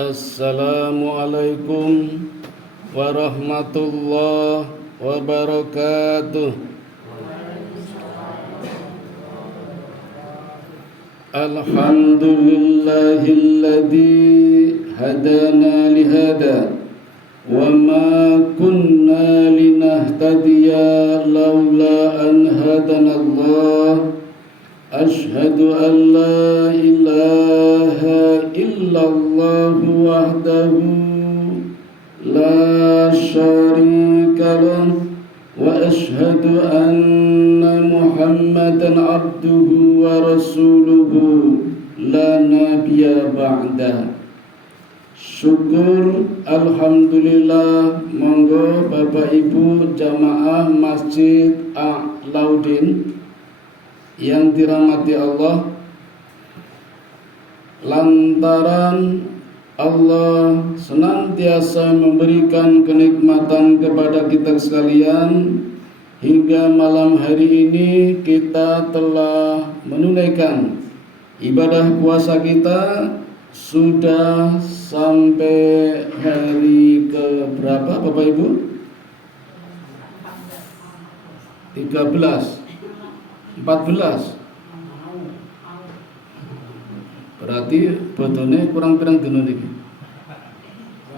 Assalamualaikum warahmatullahi wabarakatuh. Alhamdulillahilladzi hadana lihada wa ma kunna linahtadiya laula an hadana Allah. Ashhadu an la ilaha illallah wahdahu la syarika lahu wa ashhadu anna Muhammadan abduhu wa rasuluhu la nabiyya ba'dah. Syukur alhamdulillah, monggo Bapak Ibu jamaah Masjid A'laudin yang dirahmati Allah, lantaran Allah senantiasa memberikan kenikmatan kepada kita sekalian, hingga malam hari ini kita telah menunaikan ibadah puasa kita. Sudah sampai hari ke berapa Bapak Ibu? 13, 14. Berarti betulnya kurang pirang dino niki.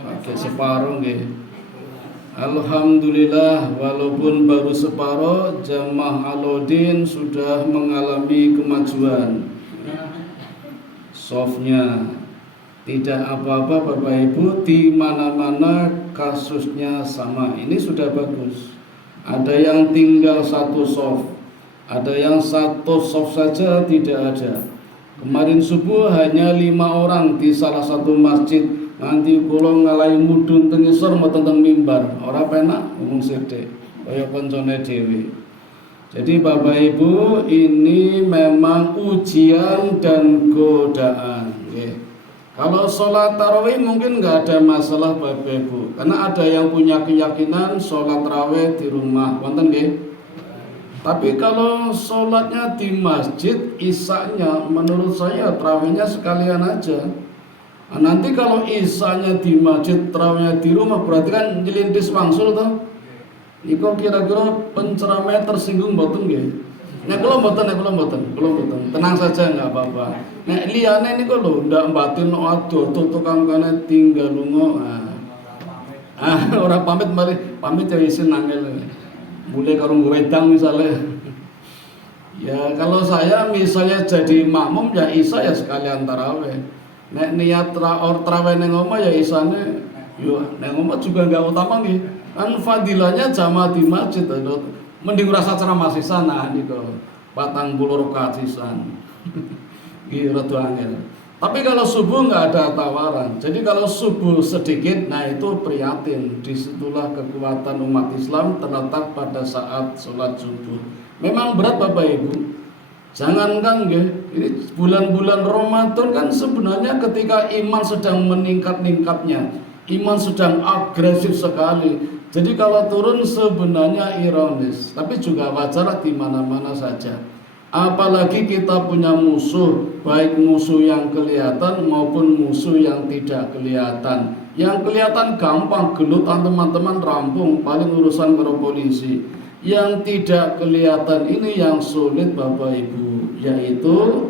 Oke, separuh nggih. Alhamdulillah, walaupun baru separuh, jamaah A'laudin sudah mengalami kemajuan. Softnya tidak apa-apa Bapak Ibu, di mana-mana kasusnya sama. Ini sudah bagus. Ada yang tinggal satu soft, ada yang satu soft saja tidak ada. Kemarin subuh hanya 5 orang di salah satu masjid. Nanti kula ngalahi mudhun teng isor mboten teng mimbar. Ora penak ngomong sithik kaya kancane dhewe. Jadi Bapak Ibu, ini memang ujian dan godaan. Kalau sholat tarawih mungkin nggak ada masalah Bapak Ibu, karena ada yang punya keyakinan sholat tarawih di rumah, wonten nggih. Tapi kalau sholatnya di masjid, isanya menurut saya tarawihnya sekalian aja. Nah, nanti kalau isanya di masjid, tarawihnya di rumah, berarti kan nyelintis wangsul toh. Niku kira-kira penceramah tersinggung mboten nggih? Nek kula mboten, tenang saja enggak apa-apa. Nek liyane niku lho ndak batin adoh tukang kene tinggal lunga. Ora pamit mari pamit ya isin nangel. Mulai karo wedang misalnya. Ya kalau saya misalnya jadi makmum ya isa ya sekalian tarawih. Nek niat tarawih ning omah ya isane yo ning omah juga enggak utama nggih. Kan fadilahnya jamaah di masjid, mending rasa ceramah sisan niku 40 rakaat sisan. Iki rada angel. Tapi kalau subuh nggak ada tawaran. Jadi kalau subuh sedikit, nah itu prihatin. Disitulah kekuatan umat Islam terletak pada saat sholat subuh. Memang berat Bapak Ibu. Jangankan ini bulan-bulan Ramadan kan sebenarnya ketika iman sedang meningkat-ningkatnya, iman sedang agresif sekali. Jadi kalau turun sebenarnya ironis, tapi juga wajar di mana-mana saja. Apalagi kita punya musuh, baik musuh yang kelihatan maupun musuh yang tidak kelihatan. Yang kelihatan gampang, gelutan teman-teman rampung, paling urusan ke polisi. Yang tidak kelihatan ini yang sulit Bapak Ibu, yaitu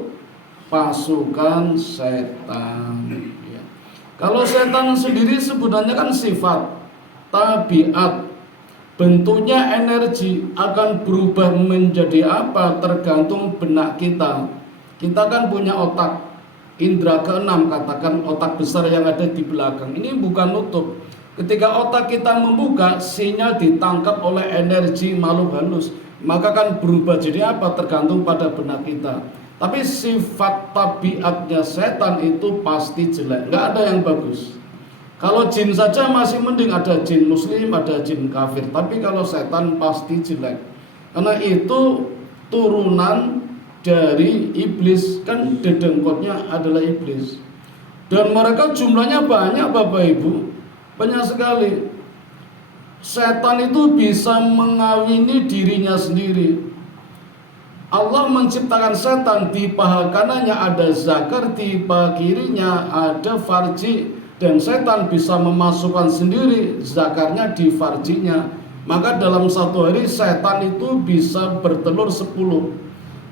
pasukan setan. Kalau setan sendiri sebenarnya kan sifat, tabiat, bentuknya energi akan berubah menjadi apa tergantung benak kita. Kita kan punya otak, indera keenam, katakan otak besar yang ada di belakang. Ini bukan nutup. Ketika otak kita membuka, sinyal ditangkap oleh energi makhluk halus, maka kan berubah jadi apa tergantung pada benak kita. Tapi sifat tabiatnya setan itu pasti jelek, nggak ada yang bagus. Kalau jin saja masih mending, ada jin muslim, ada jin kafir. Tapi kalau setan pasti jelek. Karena itu turunan dari iblis, kan dedengkotnya adalah iblis. Dan mereka jumlahnya banyak Bapak Ibu, banyak sekali. Setan itu bisa mengawini dirinya sendiri. Allah menciptakan setan, di paha kanannya ada zakar, di paha kirinya ada farji, dan setan bisa memasukkan sendiri zakarnya di farjinya, maka dalam satu hari setan itu bisa bertelur 10.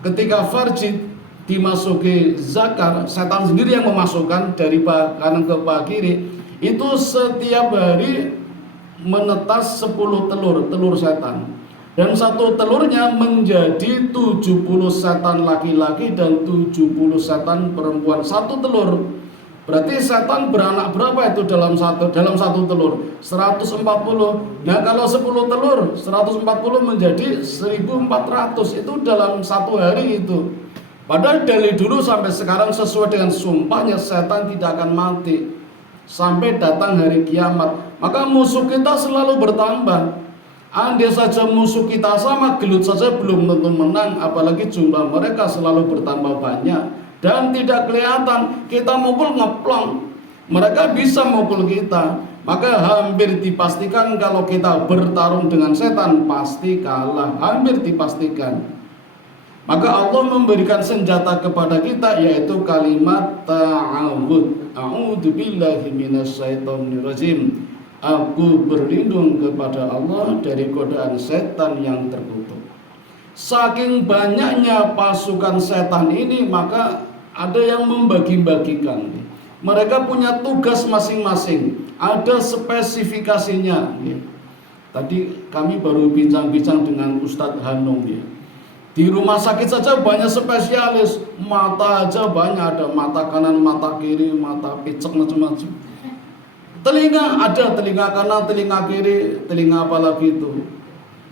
Ketika farji dimasuki zakar, setan sendiri yang memasukkan dari kanan ke kiri, itu setiap hari menetas 10 telur setan. Dan satu telurnya menjadi 70 setan laki-laki dan 70 setan perempuan. Satu telur. Berarti setan beranak berapa itu dalam satu telur? 140. Nah, kalau 10 telur, 140 menjadi 1400. Itu dalam satu hari itu. Padahal dari dulu sampai sekarang sesuai dengan sumpahnya setan tidak akan mati sampai datang hari kiamat. Maka musuh kita selalu bertambah. Andai saja musuh kita sama, gelut saja belum tentu menang, apalagi jumlah mereka selalu bertambah banyak dan tidak kelihatan. Kita mukul ngeplong, mereka bisa mukul kita. Maka hampir dipastikan kalau kita bertarung dengan setan pasti kalah, hampir dipastikan. Maka Allah memberikan senjata kepada kita, yaitu kalimat ta'awud. A'udzubillahi minasyaitonirrajim. Aku berlindung kepada Allah dari godaan setan yang terkutuk. Saking banyaknya pasukan setan ini, maka ada yang membagi-bagikan. Mereka punya tugas masing-masing, ada spesifikasinya. Tadi kami baru bincang-bincang dengan Ustadz Hanung. Di rumah sakit saja banyak spesialis, mata aja banyak, ada mata kanan, mata kiri, mata picek, macam-macam. Telinga ada, telinga kanan, telinga kiri, telinga apalagi itu.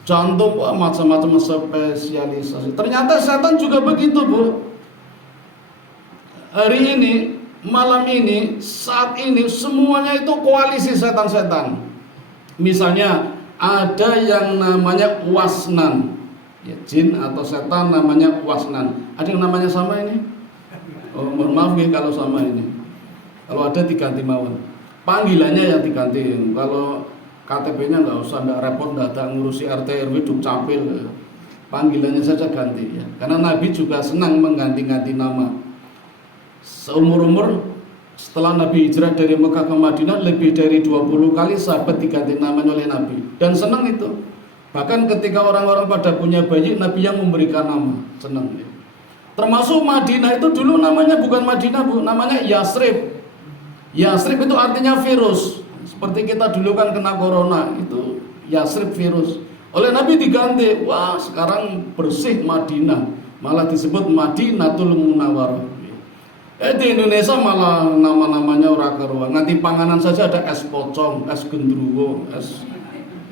Jantung, macam-macam spesialisasi. Ternyata setan juga begitu, Bu. Hari ini, malam ini, saat ini, semuanya itu koalisi setan-setan. Misalnya ada yang namanya wasnan. Ya, jin atau setan namanya wasnan. Ada yang namanya sama ini? Oh, mohon maaf ya kalau sama ini. Kalau ada diganti mawon. Panggilannya yang diganti. Kalau KTP-nya nggak usah, nggak repot, nggak ada ngurusi RT RW dukcapil. Panggilannya saja ganti ya. Karena Nabi juga senang mengganti-ganti nama. Seumur-umur setelah Nabi hijrah dari Mekah ke Madinah, lebih dari 20 kali sahabat diganti namanya oleh Nabi. Dan senang itu. Bahkan ketika orang-orang pada punya bayi, Nabi yang memberikan nama, senang ya. Termasuk Madinah itu dulu namanya bukan Madinah, Bu, namanya Yasrib. Yasrib itu artinya virus. Seperti kita dulu kan kena corona, itu Yasrib virus. Oleh Nabi diganti, wah sekarang bersih Madinah, malah disebut Madinatul Munawwarah. Di Indonesia malah nama-namanya ora karuan. Nanti panganan saja ada es pocong, es gendruwo,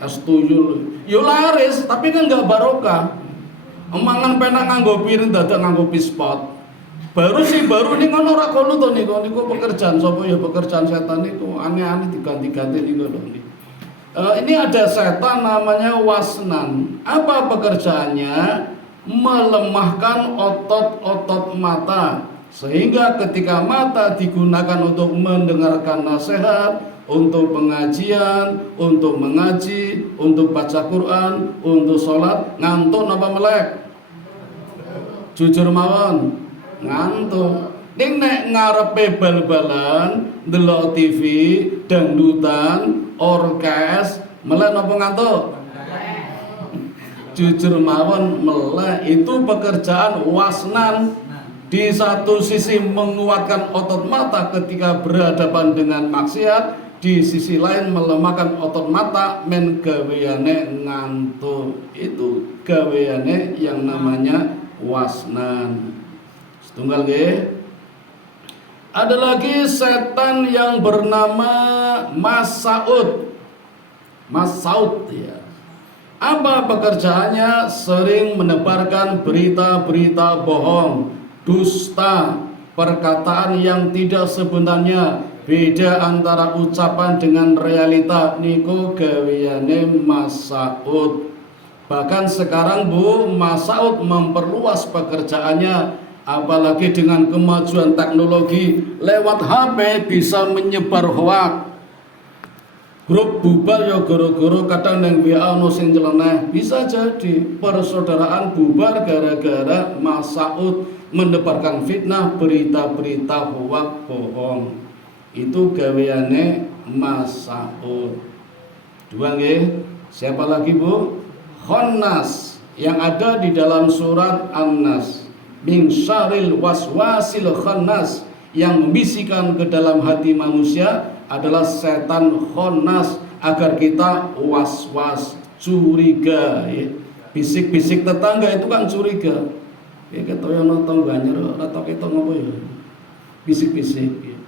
es tuyul. Yo laris, tapi kan nggak barokah. Mangan penak nganggo piring, dadak nganggo pispot. Baru ini kan ora kono to niku pekerjaan sapa ya, pekerjaan setan niku aneh-aneh diganti-ganti niku lho. Ini ada setan namanya wasnan. Apa pekerjaannya? Melemahkan otot-otot mata, sehingga ketika mata digunakan untuk mendengarkan nasihat, untuk pengajian, untuk mengaji, untuk baca Quran, untuk sholat, ngantuk napa melek? Jujur mawon, ngantuk. Ning nek ngarepe bal-balan, ndelok TV, dangdutan, orkes, melek napa ngantuk? Jujur mawon melek. Itu pekerjaan wasnan. Di satu sisi menguatkan otot mata ketika berhadapan dengan maksiat, di sisi lain melemahkan otot mata men gaweane ngantuk. Itu gaweane yang namanya wasnan. Setunggal nggih. Ada lagi setan yang bernama Mas Saud. Mas Saud ya. Apa pekerjaannya? Sering menebarkan berita-berita bohong, dusta, perkataan yang tidak sebenarnya, beda antara ucapan dengan realita. Niku gaweane Mas Saud. Bahkan sekarang Bu, Mas Saud memperluas pekerjaannya, apalagi dengan kemajuan teknologi. Lewat HP bisa menyebar hoak. Grup bubar ya goro-goro, kadang nang WA ono sing nyeleneh. Bisa jadi persaudaraan bubar gara-gara Mas Saud menebarkan fitnah, berita-berita hoak bohong. Itu gaweane Mas'ud. Dua nggih. Siapa lagi Bu? Khannas yang ada di dalam surat An-Nas. Min syarril waswasil khannas, yang membisikkan ke dalam hati manusia adalah setan khannas agar kita was-was, curiga ya. Bisik-bisik tetangga itu kan curiga. Ya ketoyono tanggane ora tok ketok ngopo ya. Bisik-bisik ya.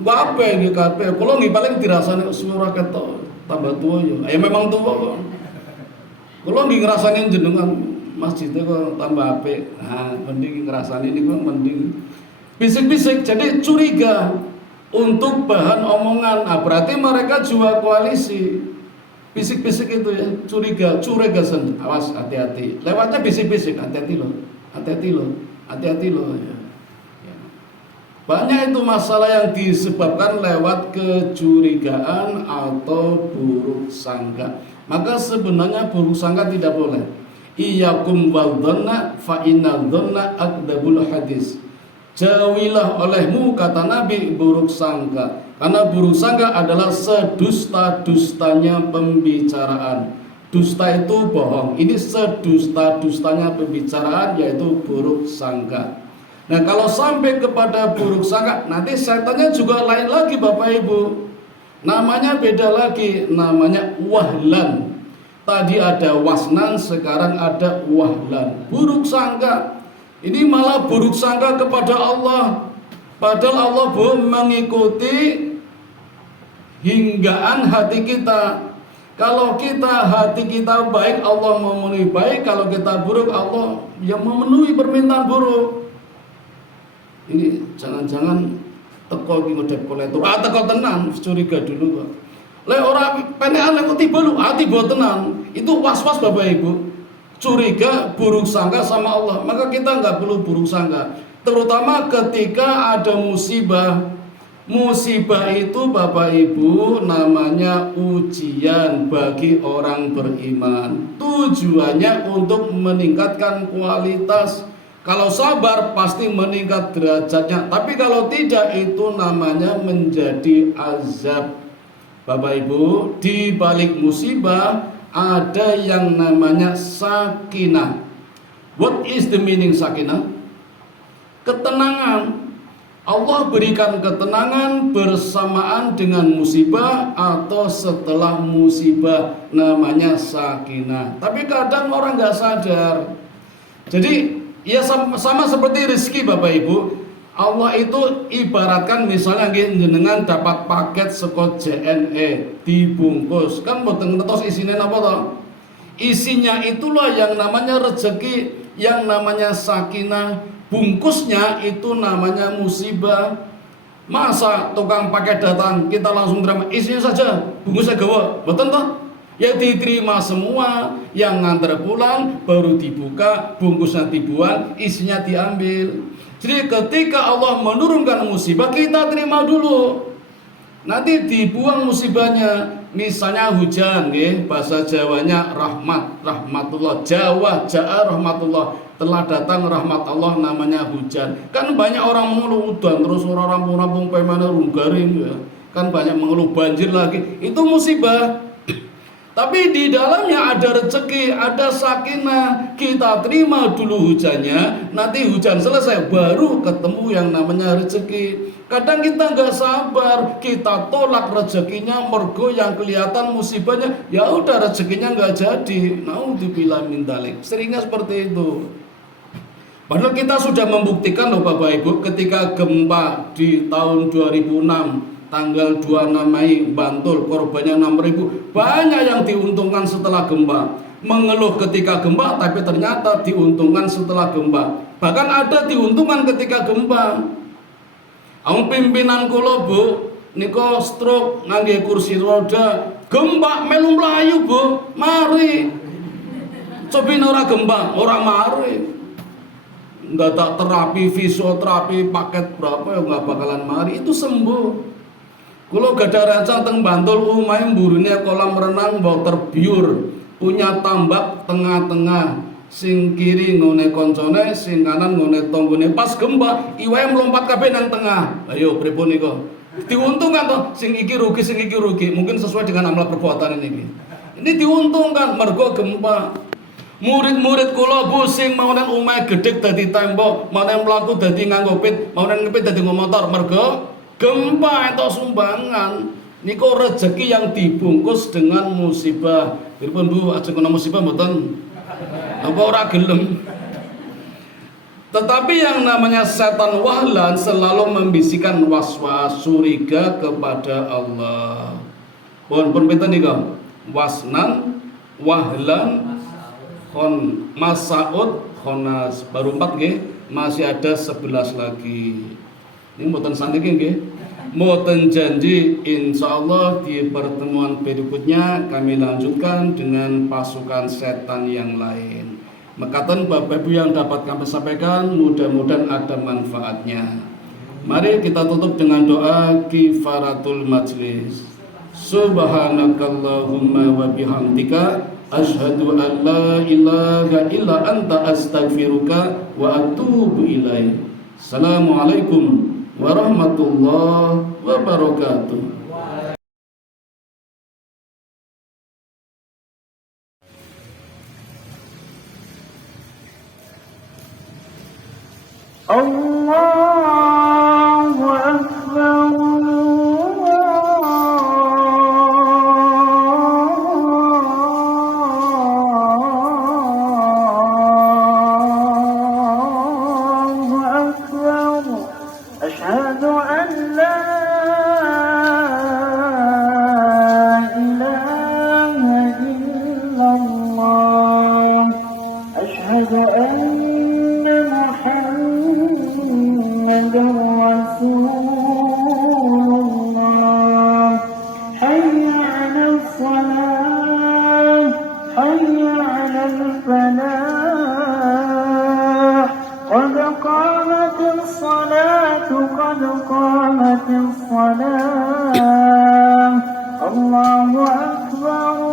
Bape nggih kabeh, kula nggih paling dirasani suara ketok tambah tua ya. Ya memang tua kok. Kula nggih ngrasani jenengan masjidnya kok tambah apik. Nah, mending ngrasani niku mending bisik-bisik, jadi curiga untuk bahan omongan. Nah, berarti mereka juga koalisi. Bisik-bisik itu ya, curiga sen. Awas, hati-hati. Lewatnya bisik-bisik, hati-hati loh, hati-hati loh. Ya. Ya. Banyak itu masalah yang disebabkan lewat kecurigaan atau buruk sangka. Maka sebenarnya buruk sangka tidak boleh. Iyyakum wadhanna fa inna dhanna akdabul hadis. Jauhilah olehmu, kata Nabi, buruk sangka, karena buruk sangka adalah sedusta-dustanya pembicaraan. Dusta itu bohong, ini sedusta-dustanya pembicaraan, yaitu buruk sangka. Nah, kalau sampai kepada buruk sangka, nanti setannya juga lain lagi Bapak Ibu. Namanya beda lagi, namanya wahlan. Tadi ada wasnan, sekarang ada wahlan. Buruk sangka. Ini malah buruk sangka kepada Allah. Padahal Allah belum mengikuti hinggaan hati kita. Kalau hati kita baik, Allah memenuhi baik. Kalau kita buruk, Allah yang memenuhi permintaan buruk. Ini jangan-jangan teko iki ngedep kolektor. Teko tenan, curiga dulu kok. Lek ora penekan lek tiba lu, tiba tenan. Itu was-was Bapak Ibu. Curiga, buruk sangka sama Allah. Maka kita nggak perlu buruk sangka, terutama ketika ada musibah. Musibah itu Bapak Ibu namanya ujian bagi orang beriman. Tujuannya untuk meningkatkan kualitas. Kalau sabar pasti meningkat derajatnya. Tapi kalau tidak, itu namanya menjadi azab. Bapak Ibu, di balik musibah ada yang namanya sakinah. What is the meaning sakinah? Ketenangan. Allah berikan ketenangan bersamaan dengan musibah atau setelah musibah, namanya sakinah. Tapi kadang orang nggak sadar. Jadi ya sama seperti rezeki Bapak Ibu. Allah itu ibaratkan misalnya jenengan dapat paket saka JNE dibungkus, kan mboten ngertos isine napa to? Isinya itulah yang namanya rezeki, yang namanya sakinah. Bungkusnya itu namanya musibah. Masa tukang paket datang kita langsung terima isinya saja, bungkusnya gawa, mboten toh? Ya diterima semua, yang nganter pulang baru dibuka, bungkusnya dibuang, isinya diambil. Jadi ketika Allah menurunkan musibah, kita terima dulu. Nanti dibuang musibahnya. Misalnya hujan, bahasa Jawanya rahmatullah. Jawa, ja'a rahmatullah. Telah datang rahmat Allah, namanya hujan. Kan banyak orang mengeluh udan, terus orang rampung-rampung pemana garing ya. Kan banyak mengeluh banjir lagi. Itu musibah. Tapi di dalamnya ada rezeki, ada sakinah. Kita terima dulu hujannya, nanti hujan selesai baru ketemu yang namanya rezeki. Kadang kita nggak sabar, kita tolak rezekinya, mergo yang kelihatan musibahnya, ya udah rezekinya nggak jadi. Naudzubillah min dzalik. Seringnya seperti itu. Padahal kita sudah membuktikan loh Bapak Ibu, ketika gempa di tahun 2006, tanggal 26 Mei Bantul, korbannya 6.000. Banyak yang diuntungkan setelah gempa. Mengeluh ketika gempa, tapi ternyata diuntungkan setelah gempa. Bahkan ada diuntungkan ketika gempa. Ang pimpinan kula Bu, niko stroke ngangge kursi roda, gempa melu mlayu Bu, mari. Cobi ora gempa, ora mari. Ndak terapi, fisioterapi, paket berapa ya nggak bakalan mari, itu sembuh. Kalau gak ada rancang teng Bantul umai mburine kolam renang mbok terbiur, punya tambak tengah-tengah, sing kiri ngone koncone, sing kanan ngone tonggone. Pas gempa iwae melompat kabeh nang tengah. Ayo pripun niku? Diuntungkan toh, sing iki rugi, sing iki rugi. Mungkin sesuai dengan amal perbuatan ini. Ini diuntungkan mergo gempa. Murid-murid kula pusing maunen omahe gedhe dadi tembok, maunen mlaku dadi nganggo pit, maunen ngepit dadi nggo motor mergo gempa entuk sumbangan. Niku rezeki yang dibungkus dengan musibah. Pripun Bu, ajeng kena musibah mboten? Apa ora gelem? Tetapi yang namanya setan wahlan selalu membisikkan waswas curiga kepada Allah. Pun pinten nika? Wasnan, wahlan, Masaud, Khonas, baru 4 nggih, masih ada 11 lagi. Ini mboten saniki nggih. Mboten janji insyaallah di pertemuan berikutnya kami lanjutkan dengan pasukan setan yang lain. Mekaten Bapak Ibu yang dapat kami sampaikan, mudah-mudahan ada manfaatnya. Mari kita tutup dengan doa kifaratul majlis. Subhanakallahumma wa bihamdika asyhadu an la ilaha illa anta astaghfiruka wa atubu ilaik. Assalamualaikum warahmatullahi wabarakatuh. Allahu Akbar. قد قامت الصلاة الله أكبر